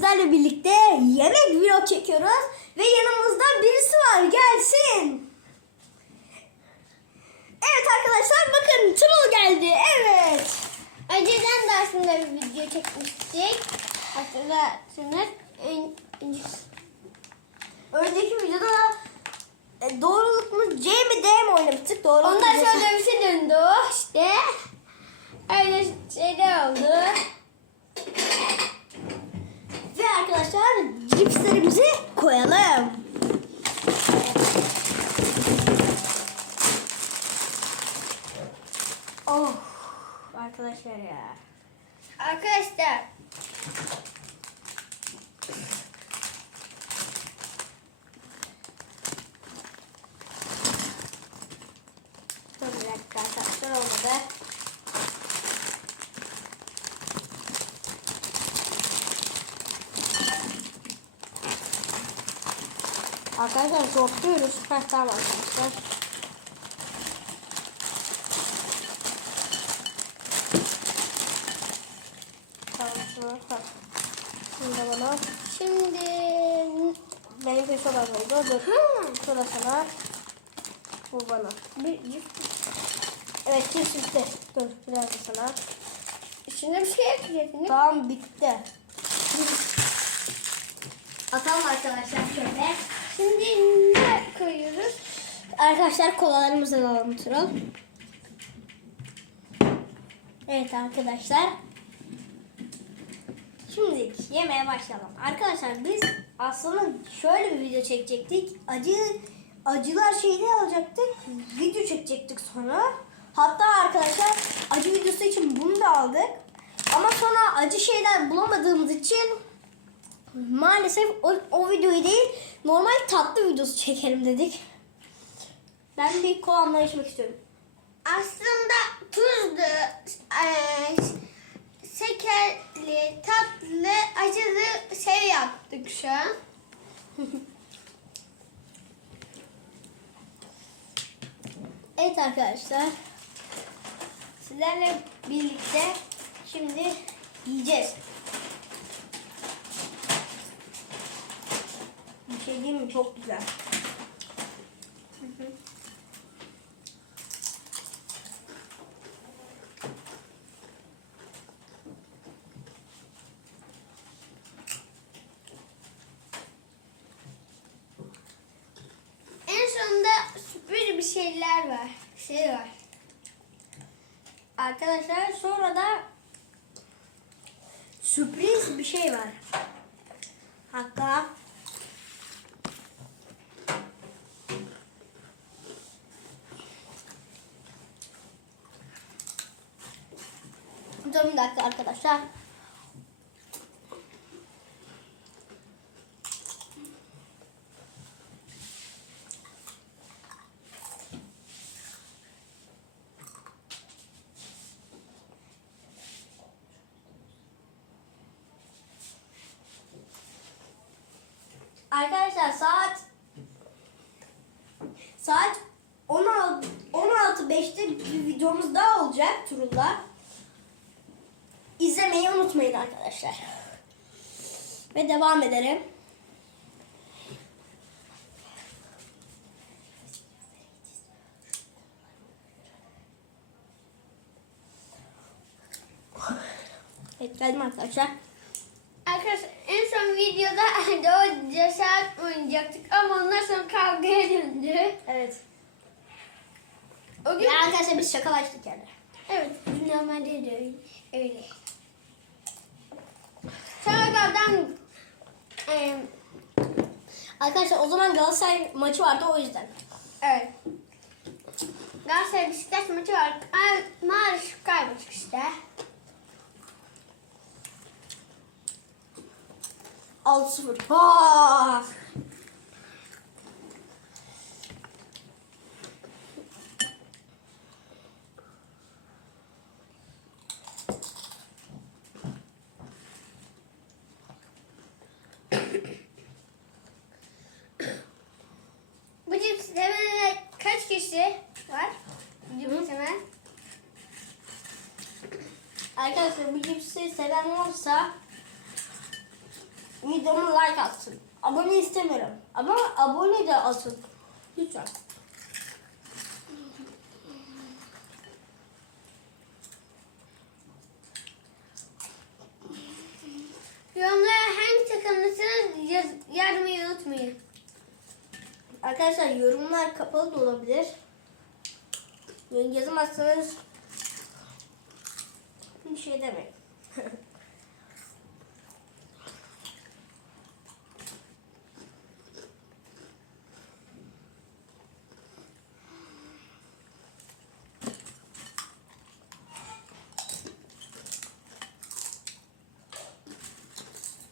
sizlerle birlikte yemek vlog çekiyoruz. Ve yanımızda birisi var gelsin. Evet arkadaşlar bakın Trul geldi. Evet. Önceden de aslında bir video çekmiştik. Hatırlarsınız. Ön- ön- Önceki videoda da e, doğruluk mu C mi D mi oynamıştık? Doğruluk Ondan sonra bir şey döndü işte. Öyle şeyler oldu. Ve arkadaşlar cipslerimizi koyalım. Oh arkadaşlar ya. Arkadaşlar Dur bir dakika arkadaşlar olmadı. Arkadaşlar soğutuyoruz. Heh, tamam arkadaşlar. Tamam şunu. Şimdi bana. şimdi Benimki soda oldu. Dur. Soda sana. Bu bana. bir cips Evet cips bitti. Dur biraz da sana. üstüne bir şey ekleyeceksiniz. Tamam bitti. Atalım arkadaşlar şöyle. Şimdi ne koyuyoruz? Arkadaşlar kolalarımızı alalım Turul. Evet arkadaşlar. Şimdi yemeğe başlayalım. Arkadaşlar biz aslında şöyle bir video çekecektik. Acı acılar şeyde alacaktık. Video çekecektik sonra. Hatta arkadaşlar acı videosu için bunu da aldık. Ama sonra acı şeyler bulamadığımız için maalesef o, o videoyu değil normal tatlı videosu çekelim dedik. Ben bir kolamla içmek istiyorum. Aslında tuzlu, eee, şekerli, tatlı, acılı şey yaptık şu an. Evet arkadaşlar. Sizlerle birlikte şimdi yiyeceğiz. Şey diyeyim mi? Çok güzel. En sonunda sürpriz bir şeyler var. Şey var. Arkadaşlar sonra da sürpriz bir şey var. Hatta Bir dakika arkadaşlar. Arkadaşlar saat saat 16 16.05'te bir videomuz daha olacak Turul'la. İzlemeyi unutmayın arkadaşlar. Ve devam edelim. Evet geldim arkadaşlar. Arkadaşlar en son videoda o cesaret oynayacaktık ama ondan sonra kavgaya döndü. Evet. O gün Ya arkadaşlar biz şakalaştık yani. evet normalde de öyle. öyle. Sonradan eee Arkadaşlar o zaman Galatasaray maçı vardı o yüzden. evet. Galatasaray bisiklet maçı var. Maalesef kaybettik işte. 6-0. Ha! Bu cips hemen kişi var? Cips hemen. Arkadaşlar bu cipsi seven varsa videoma like atsın. Abone istemiyorum. Ama abone de atın. Lütfen. Yorumlara hangi takımlısınız yaz, yazmayı unutmayın. Arkadaşlar yorumlar kapalı da olabilir. Yazamazsanız bir şey demeyin.